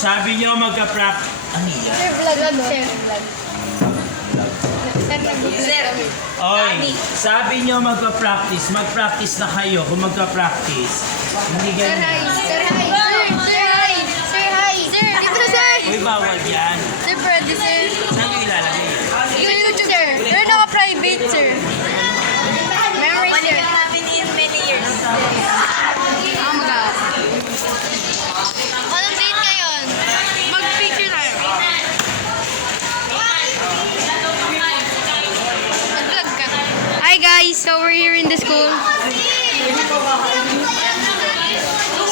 Sabi nyo magka-practice. Ano yan? Sir, vlog. Sir, Oy, sabi nyo magpa-practice. Mag-practice na kayo kung magka-practice. Hindi Sir, ganyan. hi. Sir, hi. Sir, hi. Sir, hi. Sir, dito, sir. Uy, bawal yan. Sir, pwede, sir. Saan nyo ilalagay? YouTube, sir. Pero naka-private, sir. Memory, sir. happen in many years. Oh my God. Anong date ngayon? Mag-picture tayo. Mag-vlog ka. Hi guys, so we're here in the school.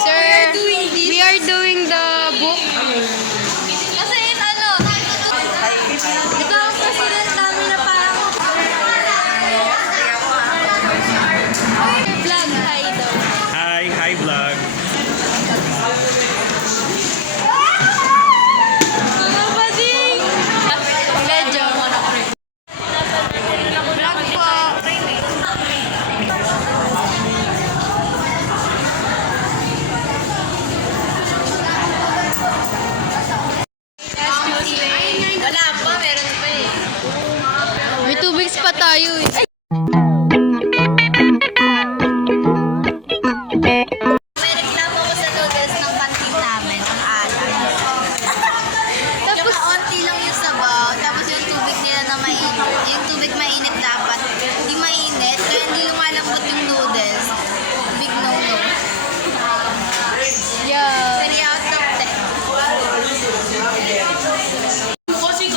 Sir, we are doing the book. Kasi ano, ito ang president namin na parang vlog tayo daw. Hi vlog. Mga bading! Medyo. Vlog po. Wala pa, meron pa eh. May 2 weeks pa tayo eh. May reklamo ko sa noodles ng kantin namin, ang alat. Tapos, onti lang yung sabaw, tapos yung tubig nila na mainit. Yung tubig mainit dapat, hindi mainit, kaya hindi lumalambot yung noodles. Big no-no. Yeah. 3 out of 10.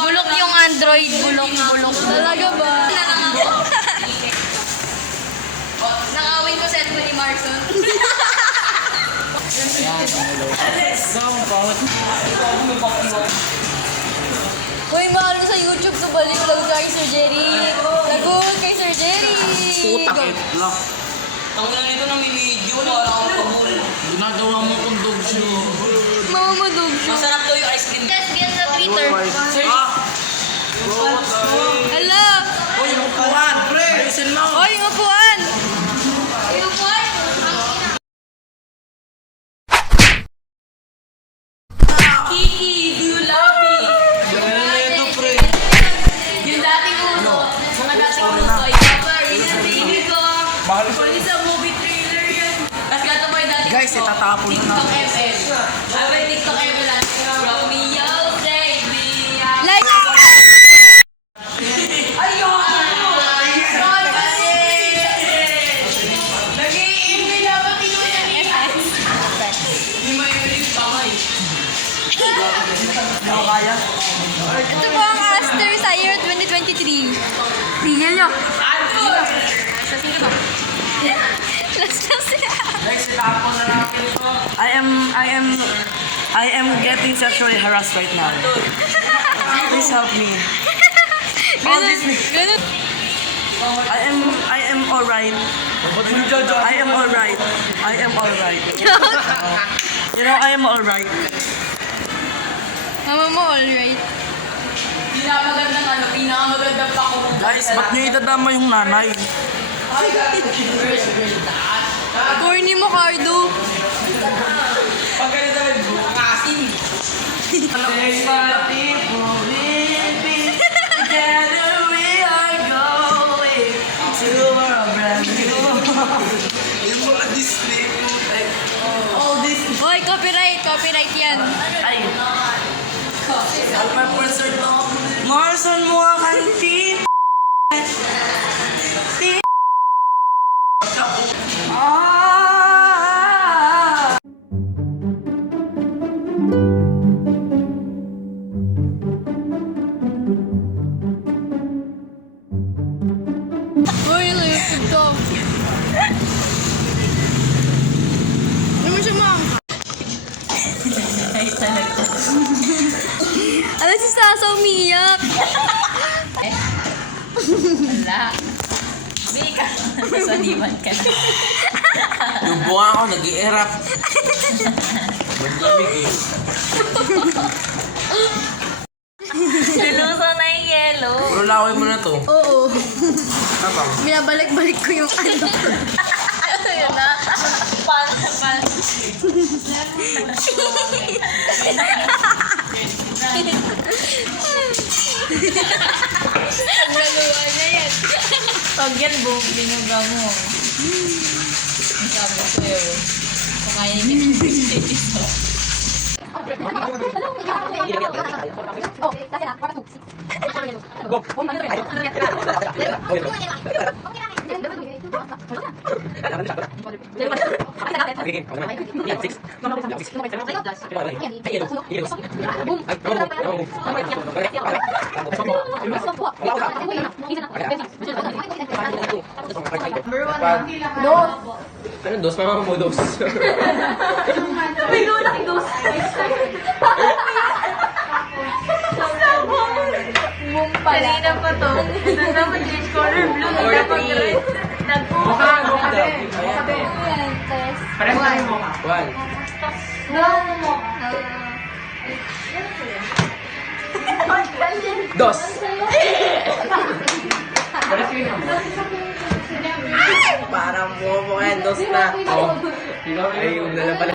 Bulok yung Android. Bulok. Talaga ba? Nakawin ko set ko ni Marson. Uy, mahal sa YouTube to. Balik lang kay Sir Jerry. Lagun kay Sir Jerry. Go. Tangunan nito ng video, wala akong pabul. Ginagawa mo kong dog show. Mama mo dog show. Masarap to yung ice cream. Let's get sa Twitter. Hala. Uy, yung upuan! Ayusin mo! Oy, yung upuan. Yung boy, Kiki, do you love me? yung dating uso. Mga dating uso. Ikaw rin ang baby ko. Pwede sa movie trailer yun. Tapos gato pa yung dating Guys, uso. itatapon na TikTok ML. Abay, TikTok ML lang. Romeo, take me out. Like. Ito po ang Aster sa year 2023. Tingnan nyo. Last na sila. Guys, itapon na natin ito. I am getting sexually harassed right now. Please help me. Ganun. I am alright. I am alright. I am alright. You know, I am alright. Mama mo, alright. Pinakamagandang ano, pinakamagandang pakurong. Guys, ba't nyo itadama yung nanay? Corny mo, Cardo. Hoy, copyright yan. Ay. Marson mo ang kantin. Hoy, YouTube to. Ano mo siya, ma'am? Ano si Sasa umiyak? Wala. Bika. Masaniman ka na. Yung buha ako, nag-i-erap. Maglamig eh. Sinuso na yung yellow. Puro laway mo na to. Oo. Tapang. Binabalik-balik ko yung ano. Ano yun na? Paano? Ang naluwa na yan. Pag yan, binuga mo. Ang sabi ko sa'yo. Kumain din kita ng piso. Ano, dos? Mama mo, dos. Kanina pa to. Ito naman yung color blue. Or three. Mukha, mukha daw. Yan, test. Pareho tayo mukha. One. Dos. Parang mukha yan, dos na. Oh. Ay, yung dala pala.